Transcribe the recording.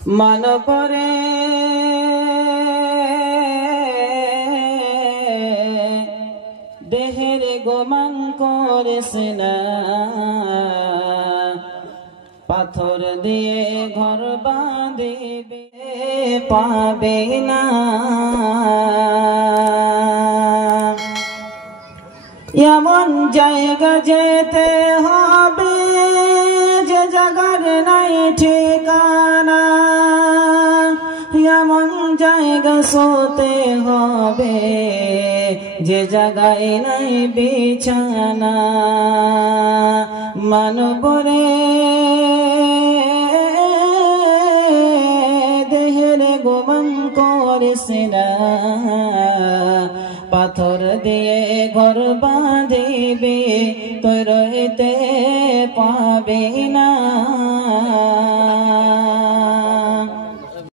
মান পরে দেহের গোমান করেছে না, পাথর দিয়ে ঘর বাঁধিবে পাবে না। এমন জায়গা যেতে হবে যে জায়গার নাই ঠিকানা, এমন জায়গা শোতে হবে যে জায়গায় নাই বিছানা। মানবরে দেহের গোমান করেছে না, পাথর দিয়ে ঘর বাঁধিবে তোর রইতে পাবে না।